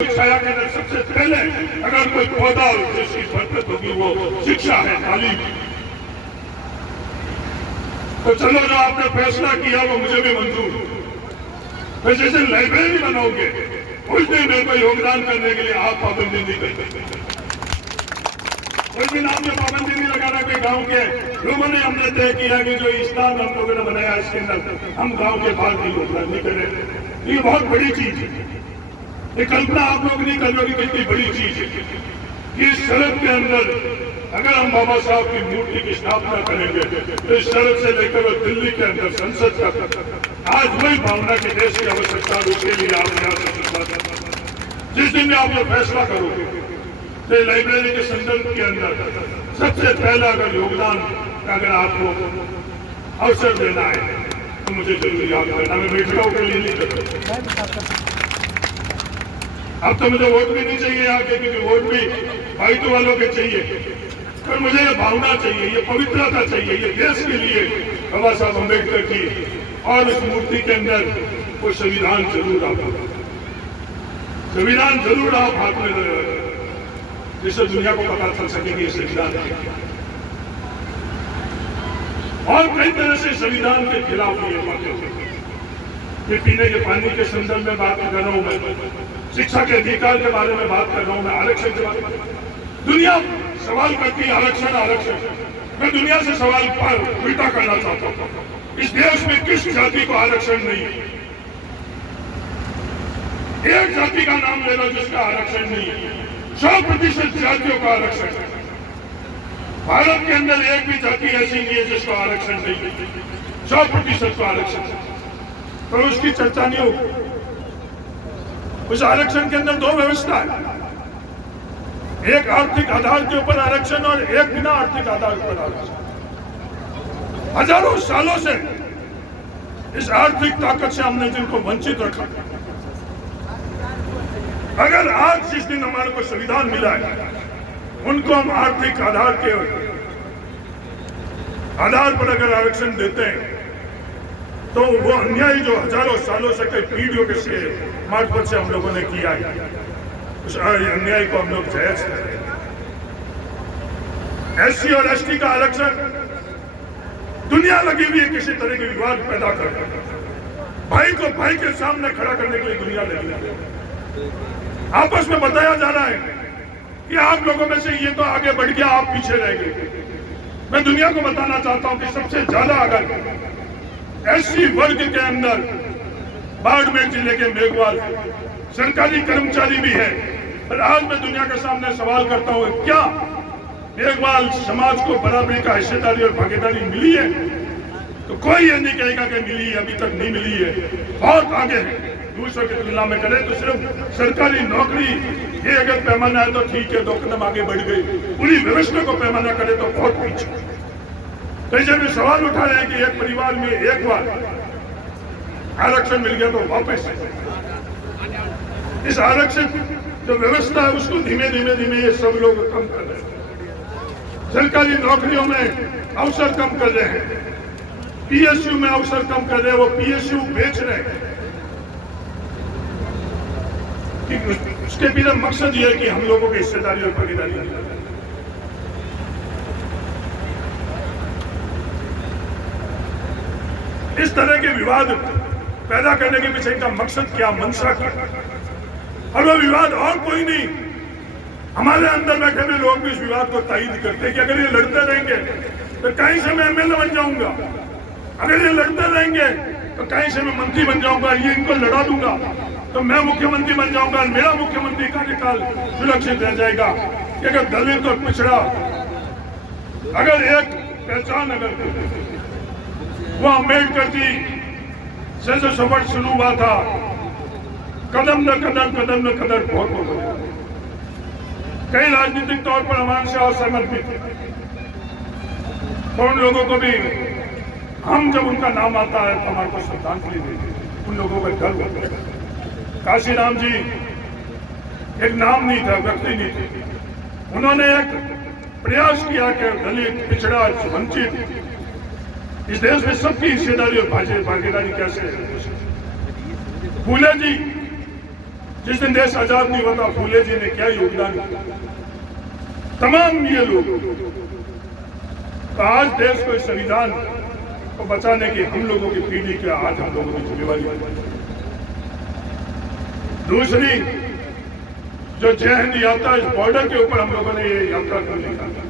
छाया के अंदर सबसे पहले अगर कोई पौधा और जिसकी बरकत होगी वो शिक्षा है, तालीम। तो चलो जो आपने फैसला किया वो मुझे भी मंजूर। तो जैसे लाइब्रेरी बनाओगे उस दिन मेरे को योगदान करने के लिए आप पाबंदी नहीं कर सकते। उस दिन आपने पाबंदी नहीं लगाना कि गांव के लोगों ने हमने तय किया कि जो स्थान हम लोगों ने बनाया इसके अंदर हम गांव के बाहर की योगदान नहीं करें। ये बहुत बड़ी चीज है। ये कल्पना आप लोग नहीं कर लोगे कितनी बड़ी चीज है कि इस सड़क के अंदर अगर हम बाबा साहब की मूर्ति की स्थापना करेंगे तो इस सड़क से लेकर वो दिल्ली के अंदर संसद तक आज वही भावना के देश की आवश्यकता उसके लिए आप यहाँ से जिस दिन में आप ये फैसला करोगे तो लाइब्रेरी के संदर्भ के अंदर सबसे पहला अगर योगदान अगर आपको अवसर देना है तो मुझे जरूर याद करना। मैं बेटियों के लिए नहीं करता। अब तो मुझे वोट भी नहीं चाहिए यहाँ के, क्योंकि वोट भी फाइटू वालों के चाहिए, पर मुझे ये भावना चाहिए, ये पवित्रता चाहिए, ये देश के लिए बाबा साहब अम्बेडकर की और इस मूर्ति के अंदर वो संविधान जरूर आप संविधान जरूर आप हाथ में जिससे दुनिया को पता चल सके कि ये संविधान है। और कई तरह से संविधान के खिलाफ ये बातें, ये पीने के पानी के संदर्भ में बात कर रहा हूं मैं, शिक्षा के अधिकार के बारे में बात कर रहा हूं मैं, आरक्षण के बारे में दुनिया सवाल करती है आरक्षण आरक्षण। मैं दुनिया से सवाल पर उल्टा करना चाहता हूं। इस देश में किस जाति को आरक्षण नहीं है? एक जाति का नाम ले लो जिसका आरक्षण नहीं है। 100% जातियों का आरक्षण है। भारत के अंदर एक भी जाति ऐसी नहीं है जिसका आरक्षण नहीं है। 100% का आरक्षण है। तो उसकी चर्चा नहीं होगी। उस आरक्षण के अंदर दो व्यवस्था है, एक आर्थिक आधार के ऊपर आरक्षण और एक बिना आर्थिक आधार पर आरक्षण। हजारों सालों से इस आर्थिक ताकत से हमने जिनको वंचित रखा, अगर आज जिस दिन हमारे को संविधान मिला है उनको हम आर्थिक आधार के आधार पर अगर आरक्षण देते हैं तो वो अन्याय जो हजारों सालों से कई पीढ़ियों के से मार्फत से हम लोगों ने किया है, उस अन्याय को हम लोग जायज करें। एससी और एसटी का आरक्षण दुनिया लगी हुई है किसी तरह के विवाद पैदा कर, भाई को भाई के सामने खड़ा करने के लिए दुनिया लगी है। आपस में बताया जा रहा है कि आप लोगों में से ये तो आगे बढ़ गया, आप पीछे रह गए। मैं दुनिया को बताना चाहता हूं कि सबसे ज्यादा अगर एससी वर्ग के अंदर बाड़मेर जिले के मेघवाल सरकारी कर्मचारी भी है। पर आज मैं दुनिया के सामने सवाल करता हूं, क्या मेघवाल समाज को बराबरी का हिस्सेदारी और भागीदारी मिली है? तो कोई ये नहीं कहेगा कि मिली है, अभी तक नहीं मिली है, बहुत आगे है। दूसरों की तुलना में करें तो सिर्फ सरकारी नौकरी ये अगर पैमाना है तो ठीक है, 2 कदम आगे बढ़ गई। पूरी व्यवस्था को पैमाना करे तो बहुत पीछे। तो जब ये सवाल उठा रहे हैं कि एक परिवार में एक बार आरक्षण मिल गया तो वापस इस आरक्षण जो व्यवस्था है उसको धीमे धीमे धीमे ये सब लोग कम कर रहे हैं। सरकारी नौकरियों में अवसर कम कर रहे हैं, पीएसयू में अवसर कम कर रहे हैं, वो पीएसयू बेच रहे हैं। उसके पीछे मकसद ये है कि हम लोगों की हिस्सेदारी और भागीदारी। इस तरह के विवाद पैदा करने के पीछे इनका मकसद क्या, मंशा क्या? और वो विवाद और कोई नहीं, हमारे अंदर बैठे हुए लोग भी इस विवाद को तायद करते हैं कि अगर ये लड़ते रहेंगे तो कहीं से मैं एमएलए बन जाऊंगा, अगर ये लड़ते रहेंगे तो कहीं से मैं मंत्री बन जाऊंगा, ये इनको लड़ा दूंगा तो मैं मुख्यमंत्री बन जाऊंगा, मेरा मुख्यमंत्री कार्यकाल सुरक्षित रह जाएगा। कि अगर दलित और पिछड़ा अगर एक पहचान अगर वो अम्बेडकर जी से जो सफर शुरू हुआ था, कदम न कदम बहुत हो गया। कई राजनीतिक तौर पर हमारे से असहमत भी थे, तो उन लोगों को भी हम जब उनका नाम आता है तो हमारे को श्रद्धांजलि देते, उन लोगों का गर्व होता है। काशीराम जी एक नाम नहीं था, व्यक्ति नहीं थे, उन्होंने एक प्रयास किया कि दलित पिछड़ा वंचित इस देश में सबकी हिस्सेदारी और भागीदारी कैसे है। फूले जी जिस दिन देश आजाद नहीं होता, फूले जी ने क्या योगदान किया, तमाम ये लोग। तो आज देश को, इस संविधान को बचाने की हम लोगों की पीढ़ी के आज हम लोगों की जिम्मेवारी है। दूसरी, जो जय हिंद यात्रा, इस बॉर्डर के ऊपर हम लोगों ने ये यात्रा कर निकाला,